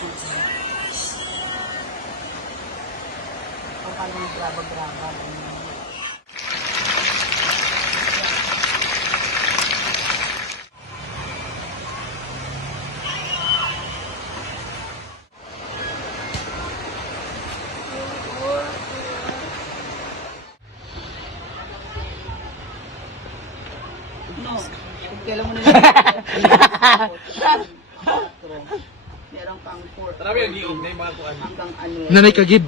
Ang palang graba-graba. No. Kailan mo na meron pang 4. Marami yung giog na yung mga kuan. Hanggang ano. Nanay kagib.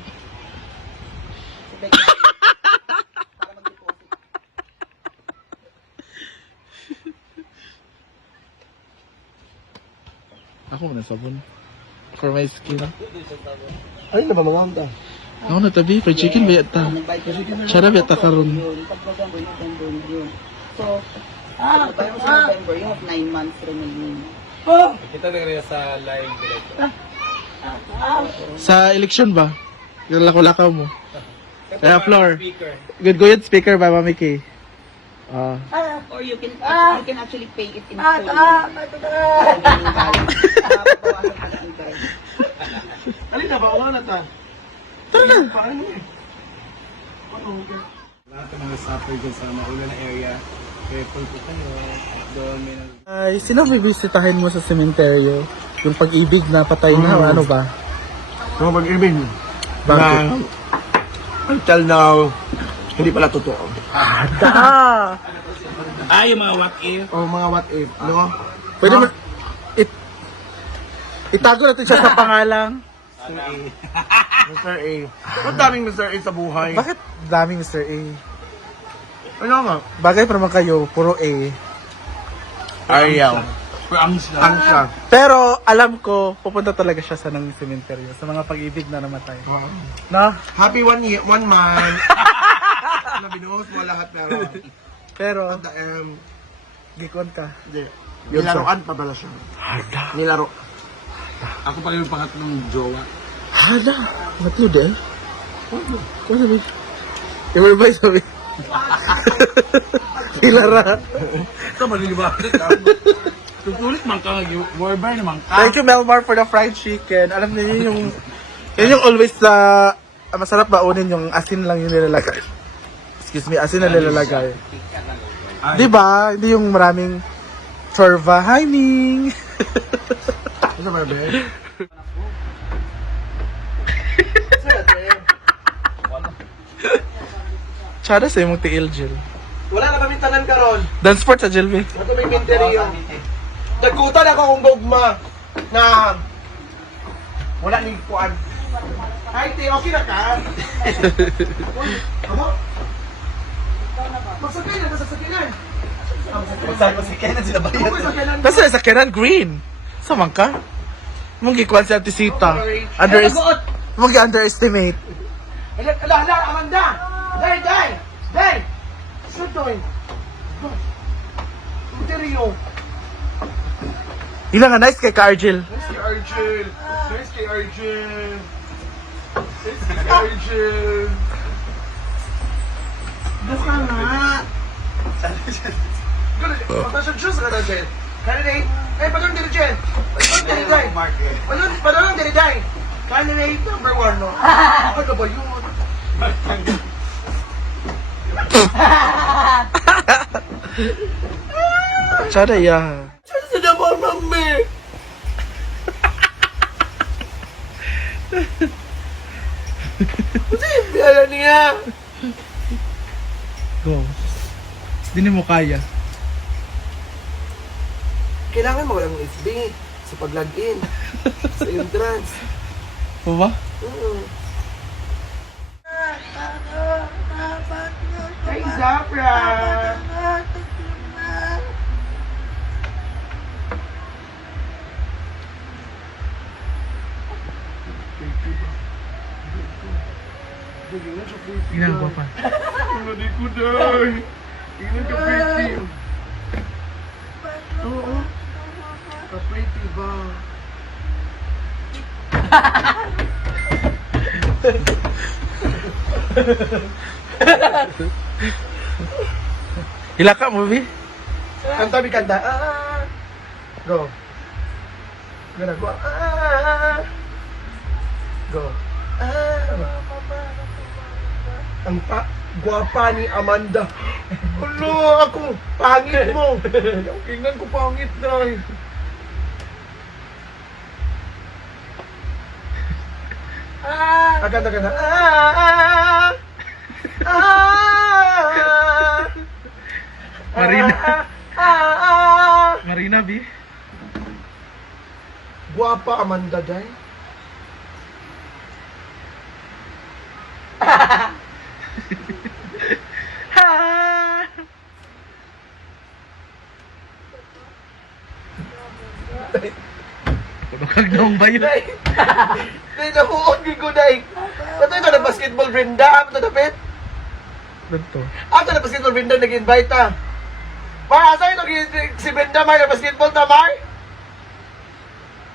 Para mag-deposit. Ako na sabon. For my skin. Ay na ba mga anta? Ako na tabi. For chicken ba yata? Chara ba yata karon? Pag November yun. So, tayo sa November, you have 9 months remaining. Kita na rin sa live director. Sa election ba? Yung lako-lakaw mo. Kaya floor. Speaker. Good go yun speaker ba, Mami K? Or you can actually pay it in full. Remaining balance. Babawasan ka ng interest. Alin na ba? Wala na ta. Tara na! Paano eh? Lahat ng mga supper dyan sa maulan na area. Careful po kayo. Doon may Ay, sino bibisitahin mo sa sementeryo? Yung pag-ibig na patay na, ano ba? mga pag-ibig. Bakit? Until now, hindi pala totoo. Da! Yung mga what if. O mga what if, no? Pwede mo... Itago natin siya sa pangalang. Mr. A. Ba't daming Mr. A sa buhay? Bakit daming Mr. A? Ano nga? Bagay pa naman kayo, puro A. Ariel. Angsa. Pero alam ko, pupunta talaga siya sa ng sementeryo, sa mga pag-ibig na namatay. Wow. Na? Happy 1 year, 1 month. Ano, binuhos mo lahat pero Pero, at the gikon ka. hindi. Nilaroan pa pala siya. Nilaro. Ako pa yung pangatlong jowa. Hala! Matlo de? Kung sabi? Iba ba sabi? Hilara. Ito malilibat. Tutulit man ka, warbar naman ka. Thank you, Melmar, for the fried chicken. Alam niyo yung... Yun yung always sa... masarap baunin yung asin lang yung nilalagay. Excuse me, asin na nilalagay. Diba? Hindi yung maraming chorva. Hi, Ning! Ano ba, be? Tsada sa imong tiil, Jill. Wala na kami tanan karon. Dance sport sa Jill, be. Ito may minteriyo. Nagkutan ako kung gugma na wala ni kuan. Ay, te, okay na ka? Amo? Magsakay na, masasakinan. Magsakay na sila bayad. Nasa sa Kenan Green. Saman ka? Mong gikuan si Ate Sita. Mong underestimate. Ala, Amanda! Day! Shoot doing. Minteriyo. Ilang nga nice kay Cargill. Nice kay Arjun. Nice kay Arjun. Nice kay Arjun. Buka nga. Magpasyon juice ka na, Jen. Candidate. Eh, padong diri, Jen. Padong diri, Day. Candidate number 1, no? Ano ba yun? Tsada ya. Sa naman, mami. Kasi yung biyaya niya. Go. Hindi mo kaya. Kailangan mo walang SB sa pag-login sa entrance. O ba? Hey, Zapra! Ginagawa pa. Hindi ko dahil. Tingnan ka pretty. Oo. Ka-pretty ba? Hila ka, movie? Kanta, kanta. Go. Gonna go. Go. Ang gwapa ni Amanda. Hulo ako, pangit mo. Yung tingnan ko pangit na. Agad na. Marina. Marina, B. Gwapa Amanda day. Bakag noong ba yun? Day, nakuon ko day. Ito na basketball Brenda. Ito na pet. Ganto. Ito na basketball Brenda nag-invite ta. Mar, asa ito si Brenda Mar na basketball ta Mar?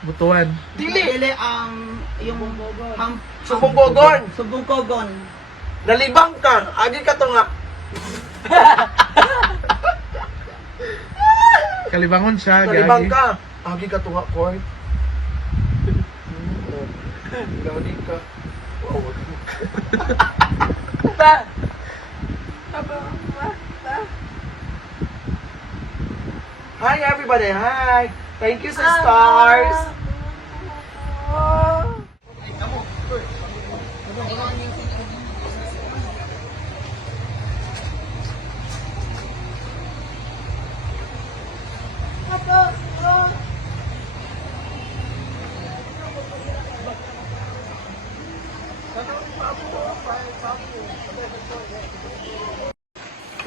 Butuan. Dili. Dili ang yung Subong-bogon. Subong-kogon. Nalibang ka. Agi ka to nga. Kalibangon siya, Nalibang gagi. ka. Agi ka to nga, Coy. Gagi ka. Wow. Hi everybody, hi! Thank you sa stars!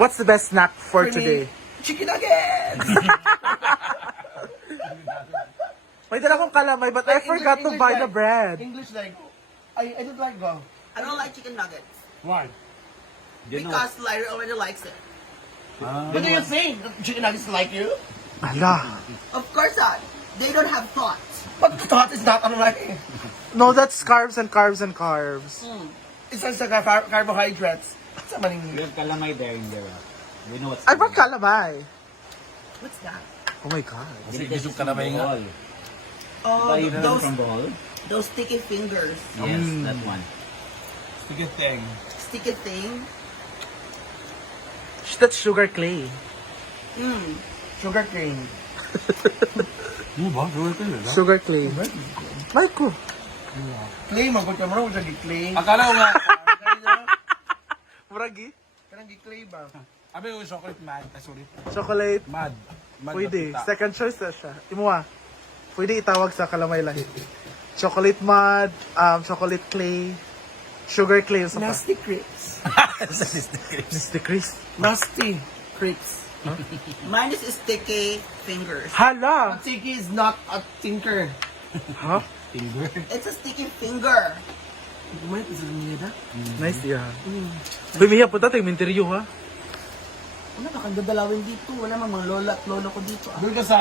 What's the best snack for today? Chicken nuggets! May dala akong kalamay, but I forgot to buy the bread. English like, I don't like go. I don't like chicken nuggets. Why? Because Larry already likes it. What do you think? Chicken nuggets like you? Ala. Of course not. They don't have thoughts. But the thought is not unlike. No, that's carbs and carbs and carbs. It's just like carbohydrates. Sa maning There's calamay there in there. We know what's I brought kalamay. What's that? Oh my God. Kasi gisog calamay nga. Oh, Buy them those from Bohol? those sticky fingers. Yes, that one. Sige, thing. Sticky thing. That's sugar clay. sugar cane. Ano ba? Sugar cane na? Sugar clay. Marco. Clay, magod ka mo, siya gi-clay. Akala ko nga. Muragi. Kanang gi-clay ba? Abi yung chocolate mad. Ay, sorry. Chocolate. Mad. Mad Pwede. na puta. Second choice na siya. Imuha. Pwede itawag sa kalamay lahi. Chocolate mud, chocolate clay, sugar clay. Sa pa. Nasty crips. Mr. Chris. Nasty crips. Mine is sticky fingers. Hala! Tiki is not a tinker. Ha? Finger. It's a sticky finger. Kumain ko sa nila. Nice yan. Uy, Mia, punta tayo minteryo ha. Ano ba kang dadalawin dito? Wala mang mga lola at lolo ko dito. Doon ka sa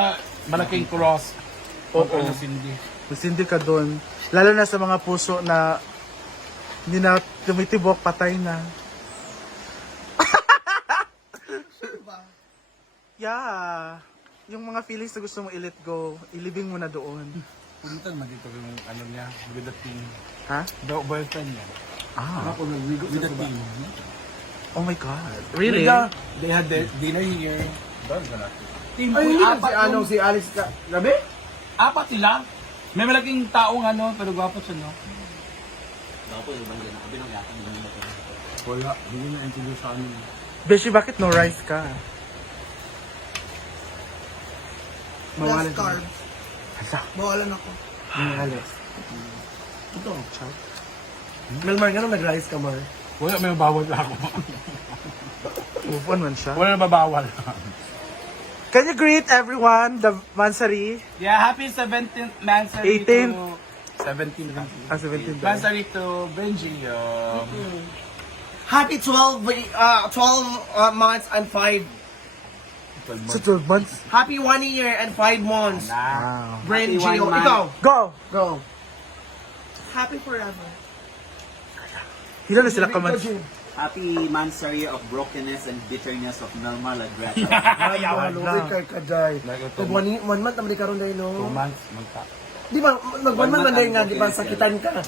malaking cross. Oo. Ano, Cindy? Magsindi ka doon. Lalo na sa mga puso na hindi na tumitibok, patay na. Yeah. Yung mga feelings na gusto mo i-let go, ilibing mo na doon. Pumunta naman dito yung ano niya. With the team. Ha? The boyfriend niya. Ah. With the team. Oh my God. Really? They had the dinner here. Doon ka na. Team Ay, hindi apat si yung- si Alex ka. Gabi? Apat sila. May malaking taong ano, pero gwapo siya, no? Wala. Hindi na introduce sa amin. Beshi, bakit no rice ka? Plus carbs. Hala. Bawalan ako. Alex. Ito. Melmar, nga nung nag-rise ka, Mar. Wala, may mabawal na ako. Move on man siya. Wala na mabawal. Can you greet everyone, the Mansari? Yeah, happy 17th Mansari 18. to... 17th Ah, 17 days. Mansari to Benji. Happy 12 months and 5. So 12 months? Happy 1 year and 5 months. Wow. Brand Happy 1 Gio. month. Ikaw. Go! Go. Happy forever. Hila na sila kamans. Happy Mansari of brokenness and bitterness of Melma Lagreta. Ayaw, luwi kay Kaday. Like, Pag 1 month, naman karon dahil 2 no. months, magta. Di ba, mag 1 month man dahil nga, di ba, sakitan ka.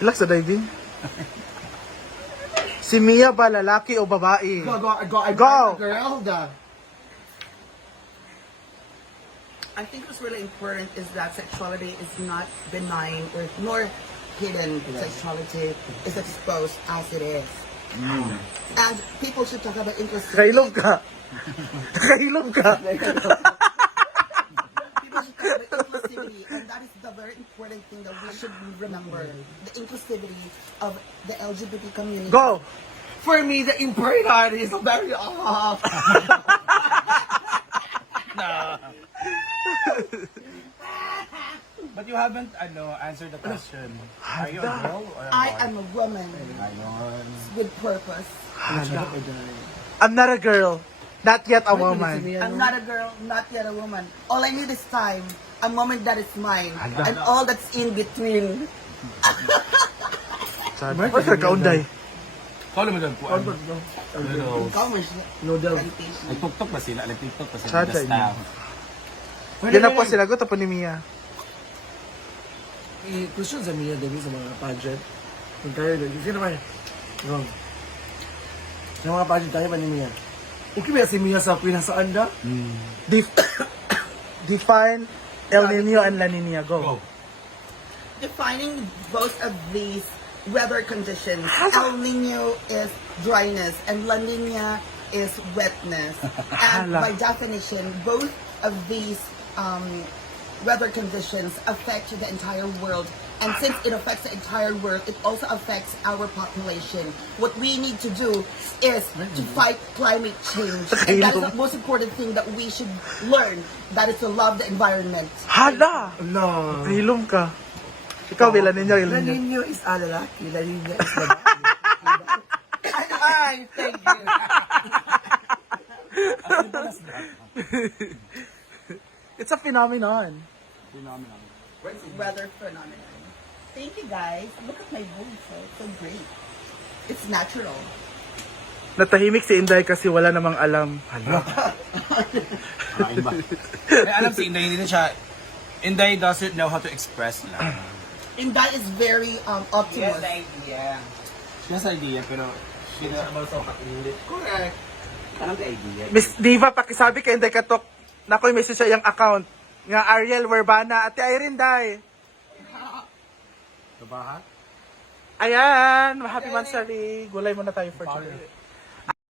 Relax sa diving. Si Mia ba, lalaki o babae? Go. Go. Girl, the. I think what's really important is that sexuality is not benign or nor hidden. Sexuality is exposed as it is. And people should talk about inclusivity. Kailog ka. Kailog ka. People should talk about inclusivity, and that is the very important thing that we should remember. The inclusivity of the LGBT community. Go. For me, the important is very off. But you haven't answered the question. Are you a girl or a I boy? am a woman Ayun. with purpose. I'm not a girl. Not yet a woman. I'm not a girl, not yet a woman. All I need is time, a moment that is mine, and all that's in between. What's ka kaunday? Kalo mo dyan po. Hello. Ikaw mo siya. Plantation. Nagtuktok ba sila? Nagtiktok ba sila? Sad The sa inyo. staff. Yan na po sila. Gusto pa ni Mia. I-question sa Mia, David, sa mga pageant. Kung tayo, sino ba? Wrong. Sa mga pageant tayo pa ni Mia. Okay ba si Mia sa pinasaan da? Define El Nino and La Nina. Go. Go. Defining both of these weather conditions, El Nino is dryness and La Nina is wetness. And by definition, both of these weather conditions affect the entire world. And since it affects the entire world, it also affects our population. What we need to do is to fight climate change. And that is the most important thing that we should learn. That is to love the environment. Hala! No. Hilom ka. Ikaw, La Nina, El La Nino. Nino is lalaki. La Nina is babae. Ay, thank you. It's a phenomenon. Weather phenomenon. Thank you guys. Look at my boobs. It's so great. It's natural. Natahimik si Inday kasi wala namang alam. Hala. Kain ba? May alam si Inday, hindi na siya. Inday doesn't know how to express lang. Inday is very optimist. idea. She has idea, pero she doesn't Correct. Anong idea? Miss Diva, pakisabi kay Inday Katok. Nakoy message siya yung account. Nga Ariel Werbana. Ate Irene, Day. Kabahat? Ayan. Happy Mansari. Gulay muna tayo for today.